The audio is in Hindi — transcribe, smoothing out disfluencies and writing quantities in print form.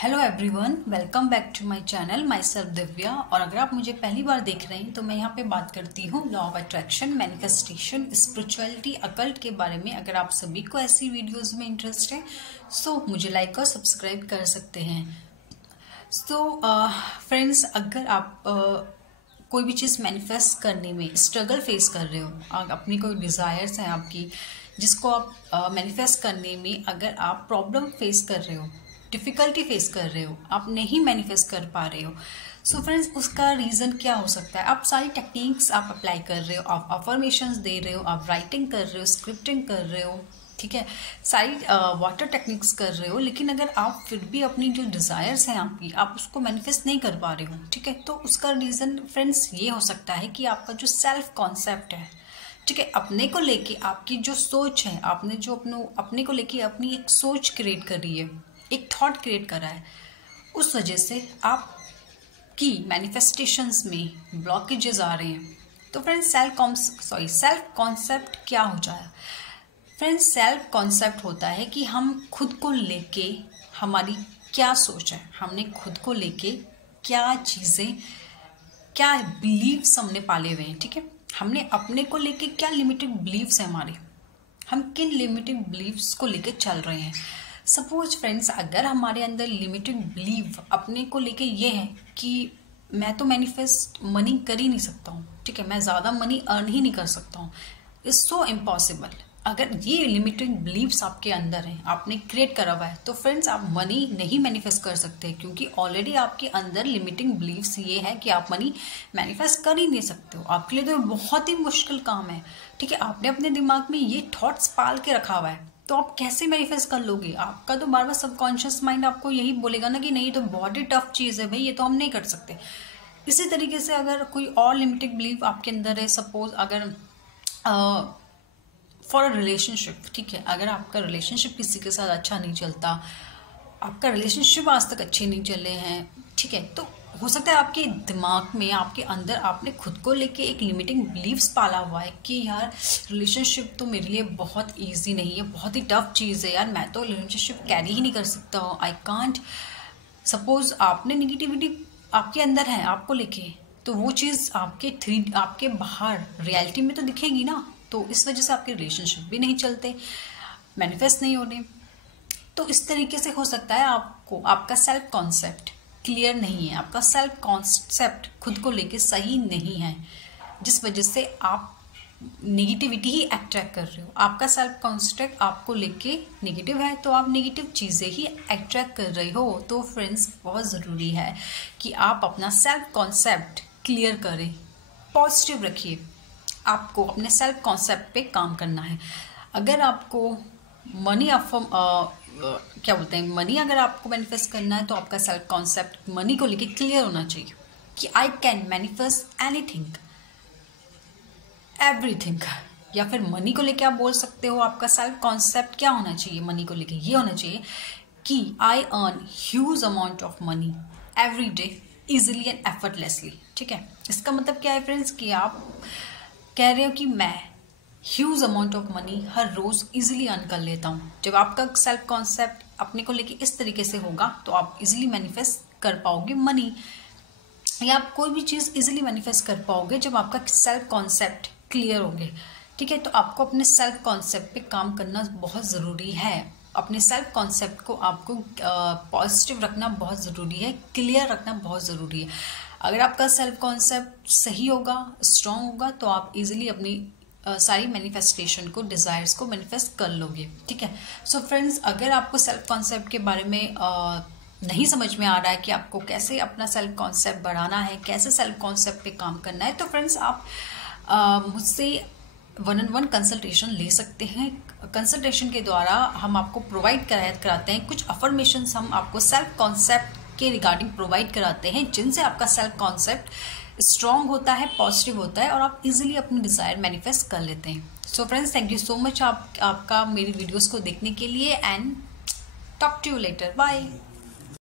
Hello everyone, welcome back to my channel. Myself Divya. और अगर आप मुझे पहली बार देख रहे हैं तो मैं यहाँ पे बात करती हूँ law of attraction, manifestation, spirituality, occult के बारे में। अगर आप सभी को ऐसी वीडियोस में इंटरेस्ट है सो मुझे लाइक और सब्सक्राइब कर सकते हैं। फ्रेंड्स, अगर आप कोई भी चीज़ मैनिफेस्ट करने में स्ट्रगल फेस कर रहे हो, अपनी कोई डिज़ायर्स हैं आपकी जिसको आप मैनिफेस्ट करने में अगर आप प्रॉब्लम फेस कर रहे हो, डिफ़िकल्टी फेस कर रहे हो, आप नहीं मैनिफेस्ट कर पा रहे हो, सो फ्रेंड्स उसका रीज़न क्या हो सकता है? आप सारी टेक्निक्स आप अप्लाई कर रहे हो, आप अफर्मेशंस दे रहे हो, आप राइटिंग कर रहे हो, स्क्रिप्टिंग कर रहे हो, ठीक है, सारी वाटर टेक्निक्स कर रहे हो, लेकिन अगर आप फिर भी अपनी जो डिज़ायर्स हैं आपकी, आप उसको मैनिफेस्ट नहीं कर पा रहे हो, ठीक है, तो उसका रीज़न फ्रेंड्स ये हो सकता है कि आपका जो सेल्फ कॉन्सेप्ट है, ठीक है, अपने को लेके आपकी जो सोच है, आपने जो अपने को लेके अपनी एक सोच क्रिएट करी है, एक थॉट क्रिएट करा है, उस वजह से आपकी मैनिफेस्टेशंस में ब्लॉकेजेस आ रहे हैं। तो फ्रेंड्स सेल्फ कॉन्सेप्ट क्या हो जाए? फ्रेंड्स, सेल्फ कॉन्सेप्ट होता है कि हम खुद को लेके हमारी क्या सोच है, हमने खुद को लेके क्या चीज़ें, क्या बिलीव्स हमने पाले हुए हैं, ठीक है, हमने अपने को लेके क्या लिमिटेड बिलीव्स हैं हमारे, हम किन लिमिटेड बिलीव्स को लेके चल रहे हैं। सपोज फ्रेंड्स, अगर हमारे अंदर लिमिटेड बिलीव अपने को लेके ये है कि मैं तो मैनिफेस्ट मनी कर ही नहीं सकता हूँ, ठीक है, मैं ज़्यादा मनी अर्न ही नहीं कर सकता हूँ, इट्स सो इम्पॉसिबल। अगर ये लिमिटेड बिलीव्स आपके अंदर हैं, आपने क्रिएट करा हुआ है, तो फ्रेंड्स आप मनी नहीं मैनिफेस्ट कर सकते, क्योंकि ऑलरेडी आपके अंदर लिमिटिंग बिलीव्स ये है कि आप मनी मैनिफेस्ट कर ही नहीं सकते हो। आपके लिए तो बहुत ही मुश्किल काम है, ठीक है, आपने अपने दिमाग में ये थॉट्स पाल के रखा हुआ है, तो आप कैसे मैनिफेस्ट कर लोगे? आपका तो बार बार सबकॉन्शियस माइंड आपको यही बोलेगा ना कि नहीं, तो बहुत ही टफ चीज़ है भाई, ये तो हम नहीं कर सकते। इसी तरीके से अगर कोई और लिमिटेड बिलीव आपके अंदर है, सपोज अगर फॉर अ रिलेशनशिप, ठीक है, अगर आपका रिलेशनशिप किसी के साथ अच्छा नहीं चलता, आपका रिलेशनशिप आज तक अच्छे नहीं चले हैं, ठीक है, तो हो सकता है आपके दिमाग में, आपके अंदर आपने खुद को लेके एक लिमिटिंग बिलीव्स पाला हुआ है कि यार रिलेशनशिप तो मेरे लिए बहुत इजी नहीं है, बहुत ही टफ चीज़ है यार, मैं तो रिलेशनशिप कैरी ही नहीं कर सकता हूँ, आई कांट। सपोज आपने निगेटिविटी आपके अंदर है आपको लेके, तो वो चीज़ आपके बाहर रियलिटी में तो दिखेगी ना, तो इस वजह से आपके रिलेशनशिप भी नहीं चलते, मैनिफेस्ट नहीं होने। तो इस तरीके से हो सकता है आपको आपका सेल्फ कॉन्सेप्ट क्लियर नहीं है, आपका सेल्फ कॉन्सेप्ट खुद को लेके सही नहीं है, जिस वजह से आप नेगेटिविटी ही अट्रैक्ट कर रहे हो। आपका सेल्फ कॉन्सेप्ट आपको लेके नेगेटिव है, तो आप नेगेटिव चीज़ें ही अट्रैक्ट कर रहे हो। तो फ्रेंड्स, बहुत ज़रूरी है कि आप अपना सेल्फ कॉन्सेप्ट क्लियर करें, पॉजिटिव रखिए। आपको अपने सेल्फ कॉन्सेप्ट पे काम करना है। अगर आपको मनी क्या बोलते हैं, मनी अगर आपको मैनिफेस्ट करना है, तो आपका सेल्फ कॉन्सेप्ट मनी को लेके क्लियर होना चाहिए कि I can manifest anything, everything. या फिर मनी को लेके आप बोल सकते हो, आपका सेल्फ कॉन्सेप्ट क्या होना चाहिए मनी को लेके? ये होना चाहिए कि I earn huge amount of money every day easily and effortlessly, ठीक है। इसका मतलब क्या है फ्रेंड्स, कि आप कह रहे हो कि मैं ह्यूज अमाउंट ऑफ मनी हर रोज़ इजीली अर्न कर लेता हूँ। जब आपका सेल्फ कॉन्सेप्ट अपने को लेके इस तरीके से होगा, तो आप इजीली मैनिफेस्ट कर पाओगे मनी, या आप कोई भी चीज़ इजीली मैनिफेस्ट कर पाओगे जब आपका सेल्फ कॉन्सेप्ट क्लियर होंगे, ठीक है। तो आपको अपने सेल्फ कॉन्सेप्ट पे काम करना बहुत ज़रूरी है। अपने सेल्फ कॉन्सेप्ट को आपको पॉजिटिव रखना बहुत ज़रूरी है, क्लियर रखना बहुत ज़रूरी है। अगर आपका सेल्फ कॉन्सेप्ट सही होगा, स्ट्रॉन्ग होगा, तो आप इजीली अपनी सारी मैनिफेस्टेशन को, डिज़ायर्स को मैनिफेस्ट कर लोगे, ठीक है। सो फ्रेंड्स, अगर आपको सेल्फ कॉन्सेप्ट के बारे में नहीं समझ में आ रहा है कि आपको कैसे अपना सेल्फ कॉन्सेप्ट बढ़ाना है, कैसे सेल्फ कॉन्सेप्ट पे काम करना है, तो फ्रेंड्स आप मुझसे 1-on-1 कंसल्टेशन ले सकते हैं। कंसल्टेशन के द्वारा हम आपको प्रोवाइड कराते हैं कुछ अफर्मेशंस, हम आपको सेल्फ कॉन्सेप्ट के रिगार्डिंग प्रोवाइड कराते हैं, जिनसे आपका सेल्फ कॉन्सेप्ट स्ट्रॉन्ग होता है, पॉजिटिव होता है, और आप इजीली अपनी डिज़ायर मैनिफेस्ट कर लेते हैं। So friends, thank you so much आपका मेरी वीडियोस को देखने के लिए, and talk to you later, bye.